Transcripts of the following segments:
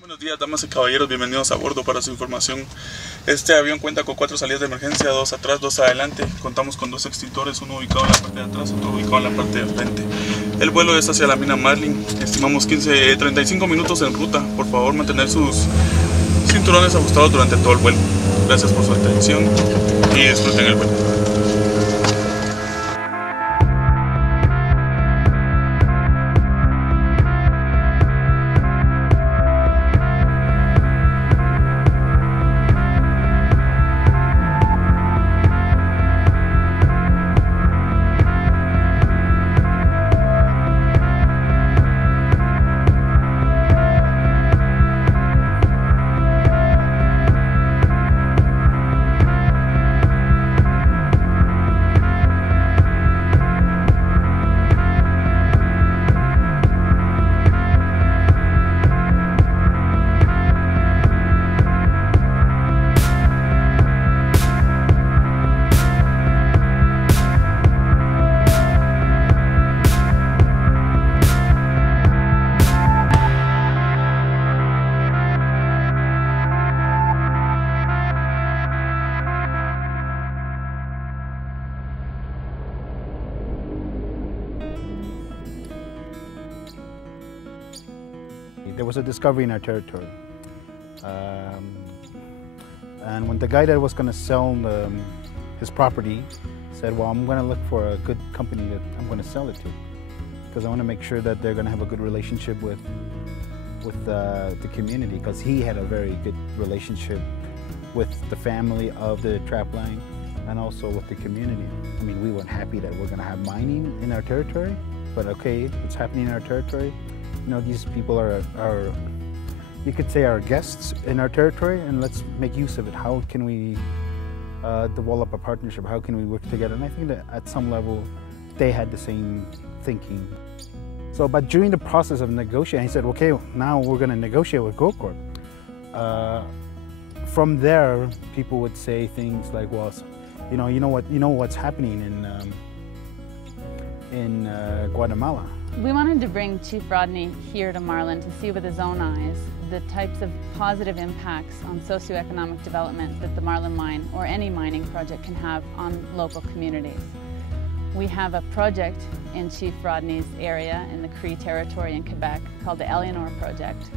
Buenos días, damas y caballeros, bienvenidos a bordo. Para su información, este avión cuenta con 4 salidas de emergencia, 2 atrás, 2 adelante. Contamos con 2 extintores, uno ubicado en la parte de atrás, otro ubicado en la parte de frente. El vuelo es hacia la mina Marlin, estimamos 35 minutos en ruta. Por favor, mantener sus cinturones ajustados durante todo el vuelo. Gracias por su atención y disfruten el vuelo. There was a discovery in our territory. And when the guy that was going to sell his property said, well, I'm going to look for a good company that I'm going to sell it to, because I want to make sure that they're going to have a good relationship with the community, because he had a very good relationship with the family of the trap line and also with the community. I mean, we weren't happy that we're going to have mining in our territory, but okay, it's happening in our territory. You know, these people are, you could say, our guests in our territory, and let's make use of it. How can we develop a partnership? How can we work together? And I think that at some level, they had the same thinking. So, but during the process of negotiating, he said, okay, now we're going to negotiate with Goldcorp. From there, people would say things like, well, you know what's happening in Guatemala. We wanted to bring Chief Rodney here to Marlin to see with his own eyes the types of positive impacts on socioeconomic development that the Marlin Mine or any mining project can have on local communities. We have a project in Chief Rodney's area in the Cree territory in Quebec called the Éléonore project,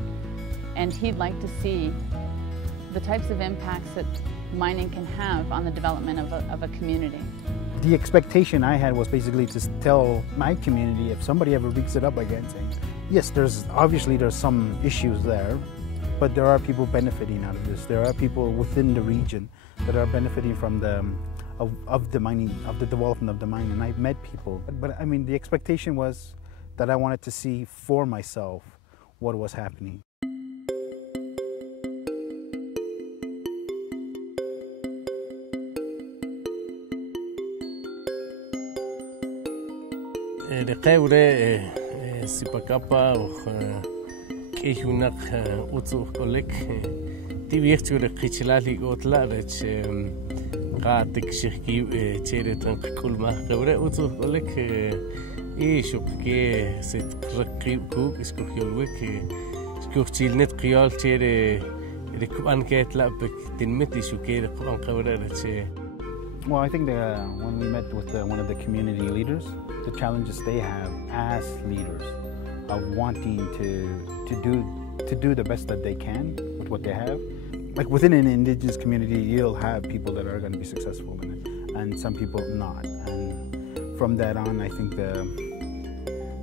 and he'd like to see the types of impacts that mining can have on the development of a community. The expectation I had was basically to tell my community, if somebody ever brings it up again, saying, yes, there's some issues there, but there are people benefiting out of this. There are people within the region that are benefiting from the mining, of the development of the mine, and I've met people. But I mean, the expectation was that I wanted to see for myself what was happening. Reqeure sipakapa kihunak utsu kolek tivirture qichlali otlarech qatik shirki cheret anqulma qeure utsu kolek shukke sit raqib ku iskuhyulwek iskuchilnet qiyal chere rekuban ketla tinmet ishuke requban qeure. Well, I think that when we met with one of the community leaders, the challenges they have as leaders of wanting to do the best that they can with what they have. Like within an Indigenous community, you'll have people that are going to be successful in it, and some people not. And from that on, I think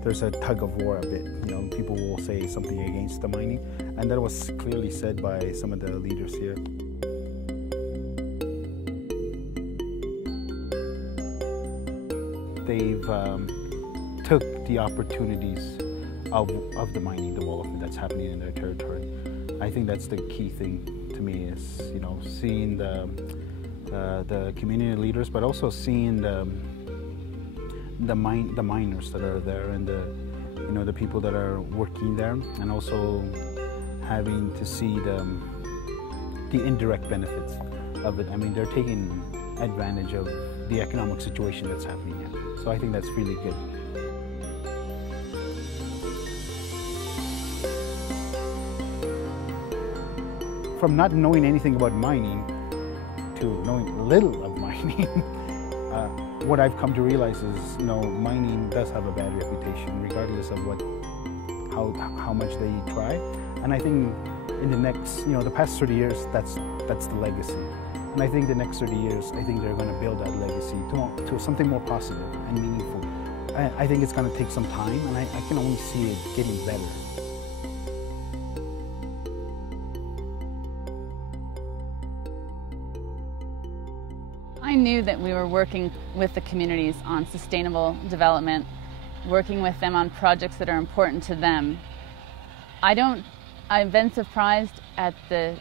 there's a tug of war a bit. You know, people will say something against the mining, and that was clearly said by some of the leaders here. They've took the opportunities of the mining development that's happening in their territory. I think that's the key thing to me, is, you know, seeing the community leaders, but also seeing the miners that are there, and the people that are working there, and also having to see the indirect benefits of it. I mean, they're taking advantage of the economic situation that's happening here. So I think that's really good. From not knowing anything about mining to knowing little of mining, what I've come to realize is, mining does have a bad reputation, regardless of how much they try. And I think in the next, the past 30 years, that's the legacy. And I think the next 30 years, I think they're going to build that legacy to something more positive and meaningful. I think it's going to take some time, and I can only see it getting better. I knew that we were working with the communities on sustainable development, working with them on projects that are important to them. I've been surprised at the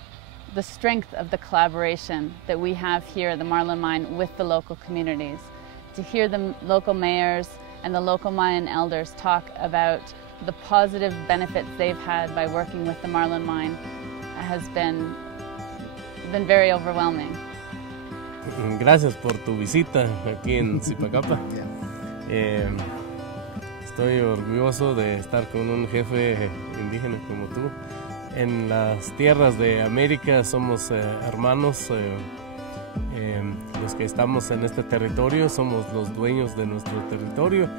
strength of the collaboration that we have here at the Marlin Mine with the local communities. To hear the local mayors and the local Mayan elders talk about the positive benefits they've had by working with the Marlin Mine has been very overwhelming. Gracias por tu visita aquí en Zipacapa. Estoy orgulloso de estar con un jefe indígena como tú. En las tierras de América somos hermanos, los que estamos en este territorio somos los dueños de nuestro territorio.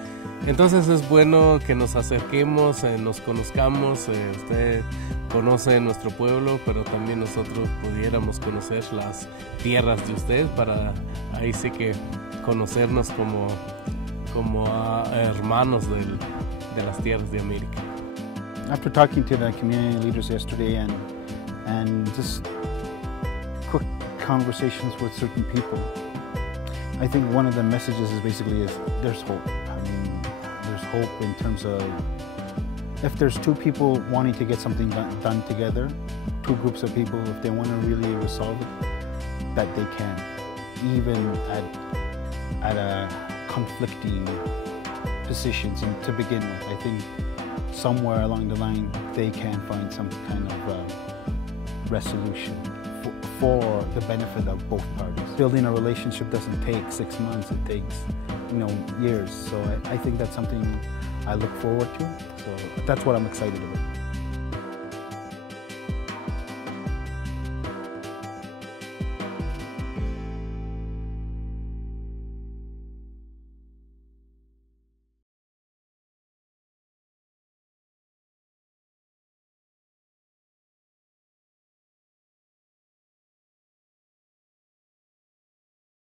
Entonces es bueno que nos acerquemos, nos conozcamos. Usted conoce nuestro pueblo, pero también nosotros pudiéramos conocer las tierras de usted para ahí sí que conocernos como hermanos de las tierras de América. After talking to the community leaders yesterday and just quick conversations with certain people, I think one of the messages is basically there's hope. I mean, there's hope in terms of if there's two people wanting to get something done together, two groups of people, if they want to really resolve it, that they can, even at a conflicting positions and to begin with. I think somewhere along the line they can find some kind of resolution for the benefit of both parties. Building a relationship doesn't take 6 months, it takes years. So I think that's something I look forward to. So that's what I'm excited about.